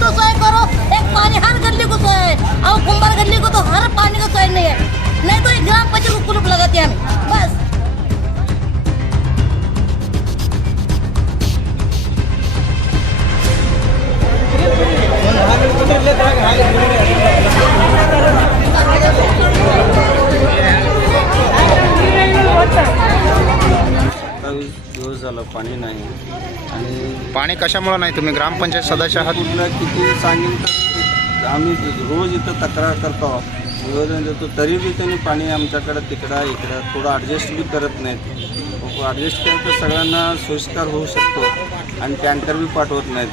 तो सोए करो। एक पानी हर गली को सोए और कुंभार गली को तो हर पानी का सोए नहीं है। नहीं तो एक ग्राम पंचायत को कुलूप लगाते हैं बस। पाणी कशामुळं नाही? तुम्ही ग्रामपंचायत सदस्य आहात? कुठलं किती सांगेल तर आम्ही रोज इथं तक्रार करतो निवेदन देतो तरी बी त्यांनी पाणी आमच्याकडं तिकडं इकडं थोडं ॲडजस्ट बी करत नाहीत. ॲडजस्ट केलं तर सगळ्यांना सोयीस्कर होऊ शकतो आणि टँकर बी पाठवत नाहीत.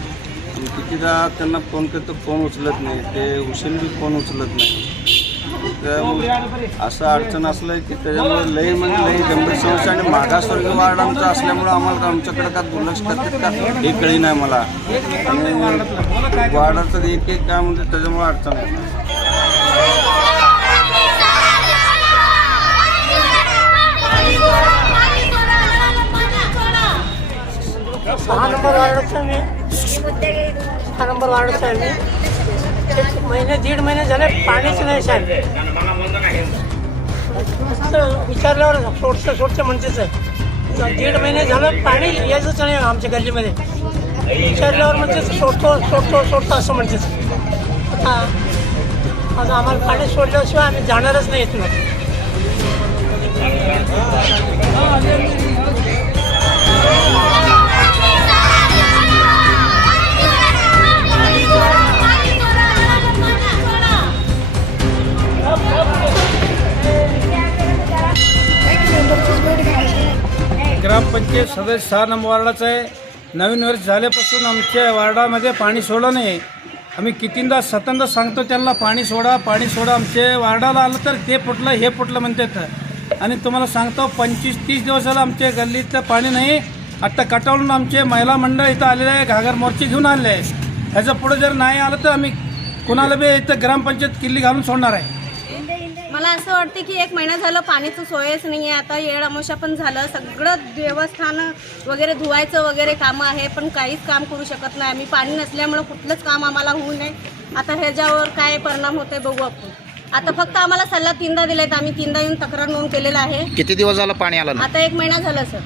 कितीदा त्यांना फोन करतो फोन उचलत नाही. ते उशील बी फोन उचलत नाही. त्यामुळे असं अडचण असलं की त्याच्यामुळे लई म्हणजे लई गंभीर समस्या आणि मागासवर्गीय वार्ड आमचा असल्यामुळं आम्हाला आमच्याकडे का दुर्लक्ष करतात का हे कळी नाही मला. आणि वार्डाचं एक एक काय म्हणजे त्याच्यामुळे अडचण आहे. सहा नंबर वार्डाचा मी सहा नंबर वार्डाचा आहे मी महिने दीड महिने झाले पाणीच नाही साहेब. विचारल्यावर सोडतं सोडतं म्हणतेच आहे दीड महिने झालं पाणी यायचंच नाही आमच्या गल्लीमध्ये. विचारल्यावर म्हणतेच सोडतो सोडतो सोडतो असं म्हणतेच आता आता आम्हाला पाणी सोडल्याशिवाय आम्ही जाणारच नाही इथून. ग्रामपंचायत सदस्य सहा नंबर वार्डाचा आहे. नवीन वर्ष झाल्यापासून आमच्या वार्डामध्ये पाणी सोडलं नाही. आम्ही कितींदा सतंदा सांगतो त्यांना पाणी सोडा पाणी सोडा आमच्या वार्डाला आलं तर ते पुटलं हे पुटलं म्हणतात. आणि तुम्हाला सांगतो पंचवीस तीस दिवस झालं आमच्या गल्लीतलं पाणी नाही. आत्ता कटाळून आमचे महिला मंडळ इथं आलेलं आहे घागर मोर्चे घेऊन आलेले आहे. ह्याचं पुढं जर नाही आलं तर आम्ही कुणाला बी इथं ग्रामपंचायत किल्ली घालून सोडणार आहे. मला असं वाटतं की एक महिना झालं पाण्याचं सोयच नाही आहे आता येड अमावस्या पण झालं. सगळं देवस्थान वगैरे धुवायचं वगैरे कामं आहे पण काहीच काम करू शकत नाही आम्ही. पाणी नसल्यामुळं कुठलंच काम आम्हाला होऊ नये. आता ह्याच्यावर काय परिणाम होतोय बघू आपण. आता फक्त आम्हाला सल्ला तीनदा दिलाय आम्ही तीनदा येऊन तक्रार नोंद केलेला आहे. किती दिवस झालं पाणी आलं आता एक महिना झाला सर.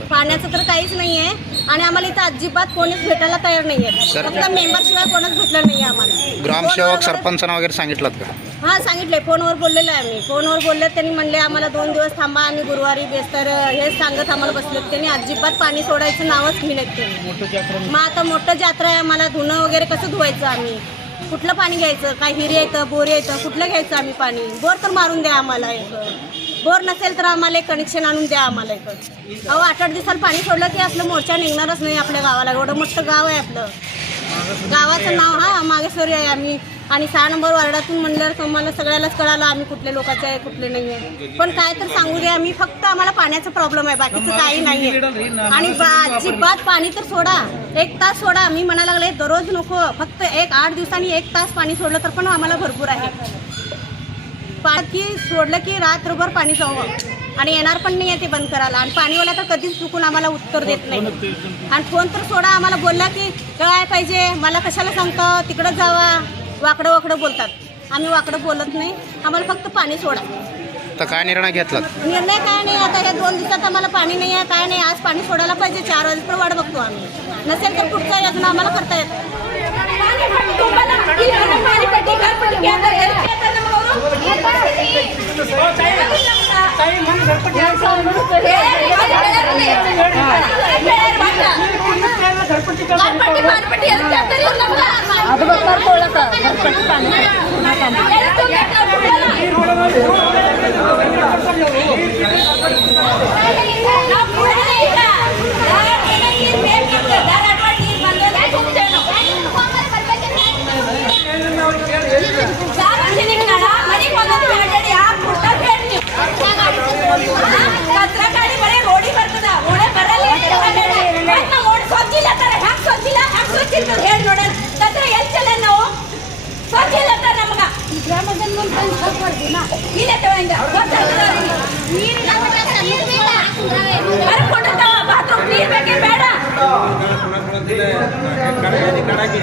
पाण्याचं तर काहीच नाही आहे. आणि आम्हाला इथं अजिबात कोणीच भेटायला तयार नाही आहे सर- फक्त मेंबर शिवाय कोणच भेटलं नाही आम्हाला. ग्रामसेवक फोनवर- सरपंचांना वगैरे सांगितलं का? हा सांगितलंय. फोनवर बोललेलं आहे आम्ही. फोनवर बोलले त्यांनी म्हणले आम्हाला दोन दिवस थांबा आम्ही गुरुवारी बेस्तर हेच सांगत आम्हाला बसले त्यांनी अजिबात पाणी सोडायचं नावच घेण्यात त्यांनी मग आता मोठं जत्रा आहे. आम्हाला धुणं वगैरे कसं धुवायचं आम्ही? कुठलं पाणी घ्यायचं? काय हिरी येतं बोर येतं कुठलं घ्यायचं आम्ही पाणी? बोर तर मारून द्या आम्हाला एक बोर नसेल तर आम्हाला एक कनेक्शन आणून द्या आम्हाला एक. अहो आठ आठ दिवसाला पाणी सोडलं की आपलं मोर्चा निघणारच नाही आपल्या गावाला. एवढं मोठं गाव आहे आपलं. गावाचं नाव हा मागेश्वरी आहे आम्ही. आणि सहा नंबर वार्डातून म्हणल्यावर तुम्हाला सगळ्यालाच कळालं आम्ही कुठल्या लोकांचे आहे कुठले नाही आहे. पण काय तर सांगू दे आम्ही फक्त आम्हाला पाण्याचा प्रॉब्लेम आहे बाकीचं काही नाही आहे. आणि अजिबात पाणी तर सोडा. एक तास सोडा. मी म्हणायला लागले दररोज नको. फक्त एक आठ दिवसांनी एक तास पाणी सोडलं तर पण आम्हाला भरपूर आहे. पाणी की सोडलं की रात्रभर पाणी जावं. आणि येणार पण नाही आहे ते बंद करायला. आणि पाणीवाला तर कधीच चुकून आम्हाला उत्तर देत नाही. आणि फोन तर सोडा आम्हाला बोलला की काय पाहिजे. मला कशाला सांगतो? तिकडं जावा. वाकडं वाकडं बोलतात. आम्ही वाकडं बोलत नाही. आम्हाला फक्त पाणी सोडा. तर काय निर्णय घेतला निर्णय काय नाही. आता या दोन दिवसात आम्हाला पाणी नाही आहे काय नाही. आज पाणी सोडायला पाहिजे. चार वाजेपर्यंत वाट बघतो आम्ही. नसेल तर पुढचा योजना आम्हाला करता येत. ಅದು ಬರ್ಕೊಳ್ಳಕ ಬರ್ಪಟ್ಟಿ ಪಾನಿ ಹೇಳಿ ನೋಡೋಣ. ತತ್ರ ಎಲ್ಲಿ ಚಲ ನಾವು? ಬರ್ತಿಲ್ಲ ಸರ್ ನಮಗ ಈ ಗ್ರಾಮದ ಮುಂದೆ ಬಂದು ಬರ್ಕೊಡ್ತೀನ ಇಲ್ಲೇ ತಗೊಂಡ ಬಾತ್ರೂಮ್. ನೀರ್ ಬೇಕೇ ಬೇಡ. ಕಡಗಿ